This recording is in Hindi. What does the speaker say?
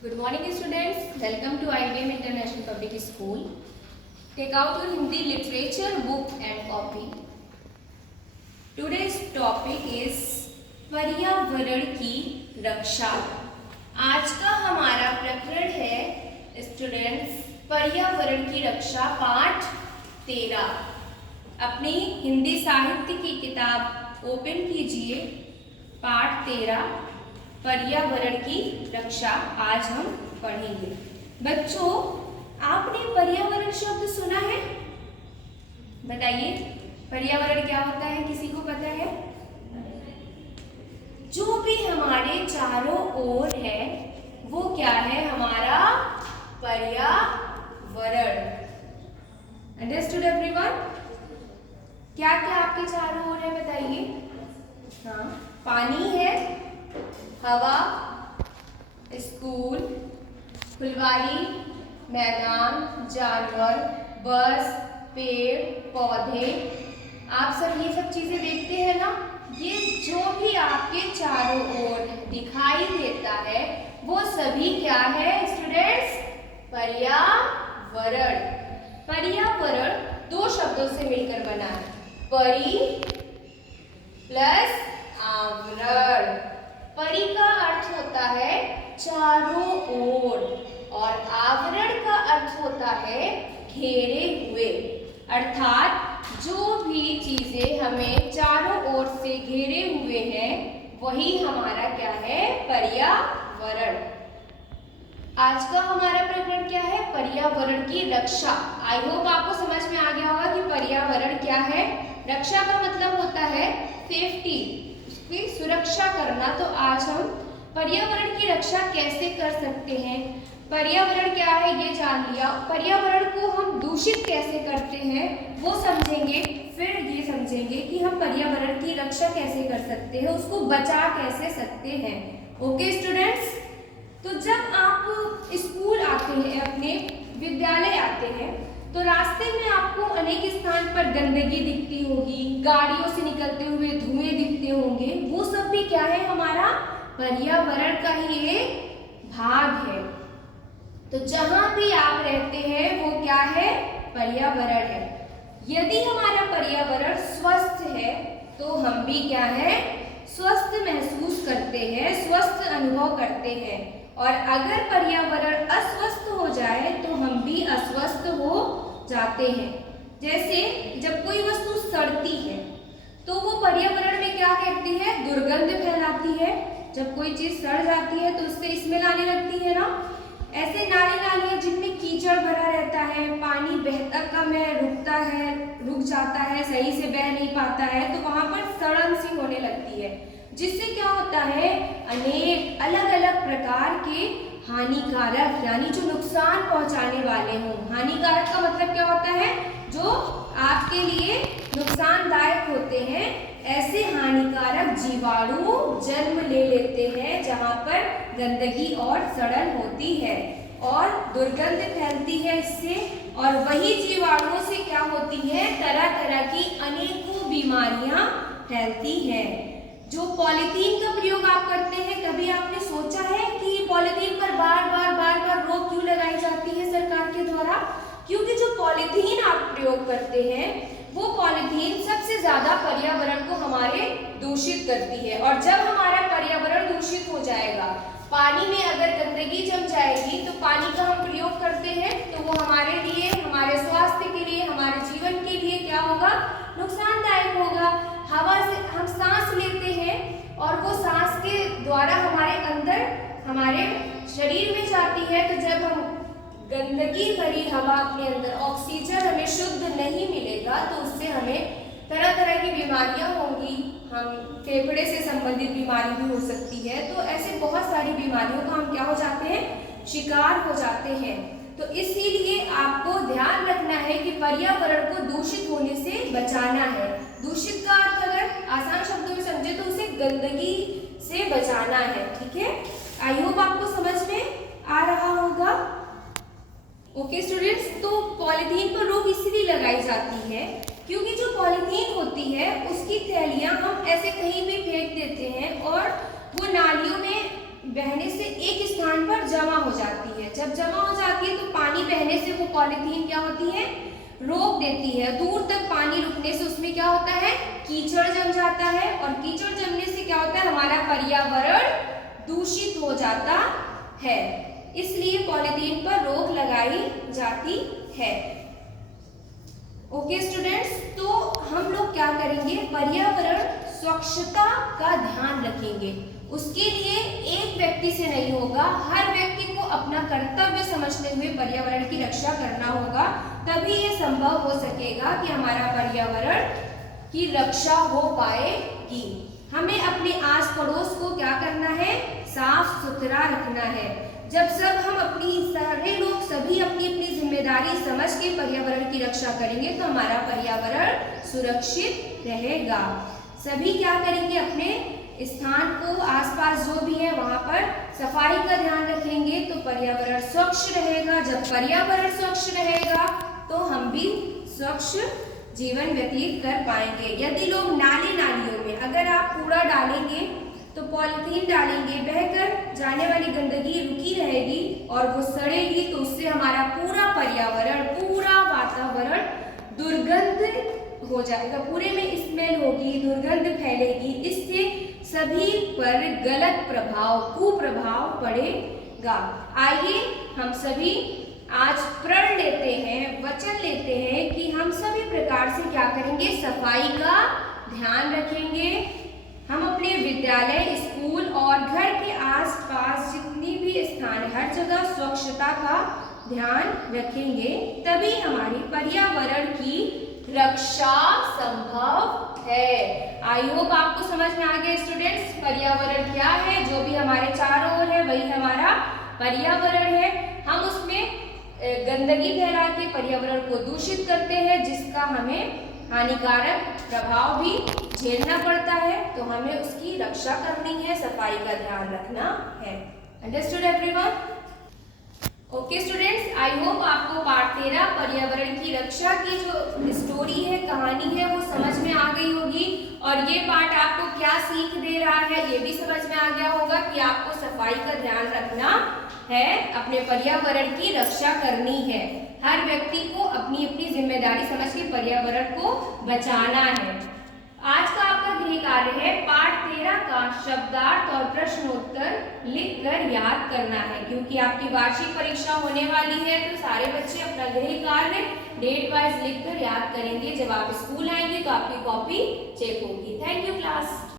Good morning students, welcome to IBM International Public School. Take out your Hindi literature book and copy. Today's topic is पर्यावरण की रक्षा. आज का हमारा प्रकरण है स्टूडेंट्स पर्यावरण की रक्षा पाठ 13. अपनी हिंदी साहित्य की किताब ओपन कीजिए. पाठ 13 पर्यावरण की रक्षा आज हम पढ़ेंगे. बच्चों, आपने पर्यावरण शब्द सुना है? बताइए पर्यावरण क्या होता है, किसी को पता है? जो भी हमारे चारों ओर है वो क्या है? हमारा पर्यावरण. Understood everyone? क्या क्या आपके चारों ओर है बताइए. हाँ, पानी है, हवा, स्कूल, फुलवारी, मैदान, जानवर, बस, पेड़, पौधे. आप सब ये सब चीजें देखते हैं ना. ये जो भी आपके चारों ओर दिखाई देता है वो सभी क्या है स्टूडेंट्स? पर्यावरण. पर्यावरण दो शब्दों से मिलकर बना है. परि प्लस आवरण. परि का अर्थ होता है चारों ओर और आवरण का अर्थ होता है घेरे हुए. अर्थात जो भी चीजें हमें चारों ओर से घेरे हुए हैं वही हमारा क्या है? पर्यावरण. आज का हमारा प्रकरण क्या है? पर्यावरण की रक्षा. आई होप आपको समझ में आ गया होगा कि पर्यावरण क्या है. रक्षा का मतलब होता है सेफ्टी, उसकी सुरक्षा करना. तो आज हम पर्यावरण की रक्षा कैसे कर सकते हैं, पर्यावरण क्या है ये जान लिया. पर्यावरण को हम दूषित कैसे करते हैं वो समझेंगे. फिर ये समझेंगे कि हम पर्यावरण की रक्षा कैसे कर सकते हैं, उसको बचा कैसे सकते हैं. Okay students? तो जब आप स्कूल आते हैं, अपने विद्यालय आते हैं, तो रास्ते में आपको अनेक स्थान पर गंदगी दिखती होगी, गाड़ियों से निकलते हुए धुएं दिखते होंगे. वो सब भी क्या है? हमारा पर्यावरण का ही एक भाग है. तो जहां भी आप रहते हैं वो क्या है? पर्यावरण है. यदि हमारा पर्यावरण स्वस्थ है तो हम भी क्या है? स्वस्थ महसूस करते हैं, स्वस्थ अनुभव करते हैं. और अगर पर्यावरण अस्वस्थ हो जाए तो हम भी अस्वस्थ हो जाते हैं. जैसे जब कोई वस्तु सड़ती है तो वो पर्यावरण में क्या करती है? दुर्गंध फैलाती है. जब कोई चीज सड़ जाती है तो उससे स्मेल आने लगती है ना. ऐसे नाली नालियाँ जिनमें कीचड़ भरा रहता है, पानी बहता कम है, रुकता है, रुक जाता है, सही से बह नहीं पाता है, तो वहां पर सड़न सी होने लगती है. जिससे क्या होता है? अनेक अलग अलग प्रकार के हानिकारक यानी जो नुकसान पहुंचाने वाले हों. हानिकारक का मतलब क्या होता है? जो आपके लिए नुकसानदायक होते हैं. ऐसे हानिकारक जीवाणु जन्म ले लेते हैं जहां पर गंदगी और सड़न होती है और दुर्गंध फैलती है इससे. और वही जीवाणुओं से क्या होती है? तरह तरह की अनेकों बीमारियां फैलती हैं. जो पॉलीथीन का प्रयोग आप करते हैं, कभी आपने सोचा है कि पॉलीथीन पर बार बार रोक क्यों लगाई जाती है सरकार के द्वारा? क्योंकि जो पॉलीथीन आप प्रयोग करते हैं वो पॉलीथीन सबसे ज्यादा पर्यावरण को हमारे दूषित करती है. और जब हमारा पर्यावरण दूषित हो जाएगा, पानी में अगर गंदगी जम जाएगी तो पानी का हम प्रयोग करते हैं तो वो हमारे लिए, हमारे स्वास्थ्य के लिए, हमारे जीवन के लिए क्या होगा? नुकसानदायक होगा. हवा से हम सांस लेते हैं और वो सांस के द्वारा हमारे अंदर, हमारे शरीर में जाती है. तो जब हम गंदगी भरी हवा अपने अंदर, ऑक्सीजन हमें शुद्ध नहीं मिलेगा तो उससे हमें तरह तरह की बीमारियां होंगी. हम फेफड़े से संबंधित बीमारी भी हो सकती है. तो ऐसे बहुत सारी बीमारियों का हम क्या हो जाते हैं? शिकार हो जाते हैं. तो इसीलिए आपको ध्यान रखना है कि पर्यावरण को दूषित होने से बचाना है. दूषित का अर्थ अगर आसान शब्दों में समझे तो उसे गंदगी से बचाना है. ठीक है? आई होप आपको समझ में आ रहा होगा. ओके स्टूडेंट्स, तो पॉलीथीन पर रोक इसलिए लगाई जाती है क्योंकि जो पॉलीथीन होती है उसकी थैलियां हम ऐसे कहीं भी फेंक देते हैं और वो नालियों में बहने से एक स्थान पर जमा हो जाती है। जब जमा हो जाती है तो पानी बहने से वो पॉलीथीन क्या होती है, रोक देती है। दूर तक पानी रुकने से उसमें क्या होता है, कीचड़ जम जाता है, और कीचड़ जमने से क्या होता है, हमारा पर्यावरण दूषित हो जाता है। इसलिए पॉलीथीन पर रोक लगाई जाती है। ओके स्टूडेंट्स, तो हम लोग क्या करेंगे, पर्यावरण स्वच्छता का ध्यान रखेंगे। उसके लिए एक व्यक्ति से नहीं होगा, हर व्यक्ति को अपना कर्तव्य समझते हुए पर्यावरण की रक्षा करना होगा। तभी ये संभव हो सकेगा कि हमारा पर्यावरण की रक्षा हो पाएगी। हमें अपने आस पड़ोस को क्या करना है, साफ सुथरा रखना है। जब सब हम सारे लोग सभी अपनी अपनी जिम्मेदारी समझ के पर्यावरण की रक्षा करेंगे तो हमारा पर्यावरण सुरक्षित रहेगा। सभी क्या करेंगे, अपने स्थान को आसपास जो भी है वहां पर सफाई का ध्यान रखेंगे तो पर्यावरण स्वच्छ रहेगा। जब पर्यावरण स्वच्छ रहेगा तो हम भी स्वच्छ जीवन व्यतीत कर पाएंगे। यदि लोग नाले नालियों में अगर आप कूड़ा डालेंगे तो पॉलीथीन डालेंगे, बहकर जाने वाली गंदगी रुकी रहेगी और वो सड़ेगी, तो उससे हमारा पूरा पर्यावरण, पूरा वातावरण दुर्गंध हो जाएगा, पूरे में स्मेल होगी, दुर्गंध फैलेगी। इससे सभी पर गलत प्रभाव, कुप्रभाव पड़ेगा। आइए हम सभी आज प्रण लेते हैं, वचन लेते हैं कि हम सभी प्रकार से क्या करेंगे, सफाई का ध्यान रखेंगे। हम अपने विद्यालय, स्कूल और घर के आसपास जितनी भी स्थान है हर जगह स्वच्छता का ध्यान रखेंगे, तभी हमारी पर्यावरण की रक्षा संभव है। आई होप आपको समझ में आ गया स्टूडेंट्स, पर्यावरण क्या है। जो भी हमारे चारों ओर है वही हमारा पर्यावरण है। हम उसमें गंदगी फैला के पर्यावरण को दूषित करते हैं, जिसका हमें हानिकारक प्रभाव भी झेलना पड़ता है, तो हमें उसकी रक्षा करनी है, सफाई का ध्यान रखना है। Understood everyone? Okay students, I hope आपको पाठ 13 पर्यावरण की रक्षा की जो स्टोरी है, कहानी है, वो समझ में आ गई होगी। और ये पाठ आपको क्या सीख दे रहा है, ये भी समझ में आ गया होगा कि आपको सफाई का ध्यान रखना है, अपने पर्यावरण की रक्षा करनी है। हर व्यक्ति को अपनी अपनी जिम्मेदारी समझ के पर्यावरण को बचाना है। आज का आपका गृह कार्य है पाठ 13 का शब्दार्थ और प्रश्नोत्तर लिखकर याद करना है। क्योंकि आपकी वार्षिक परीक्षा होने वाली है तो सारे बच्चे अपना गृह कार्य डेट वाइज लिखकर याद करेंगे। जब आप स्कूल आएंगे तो आपकी कॉपी चेक होगी। Thank you class.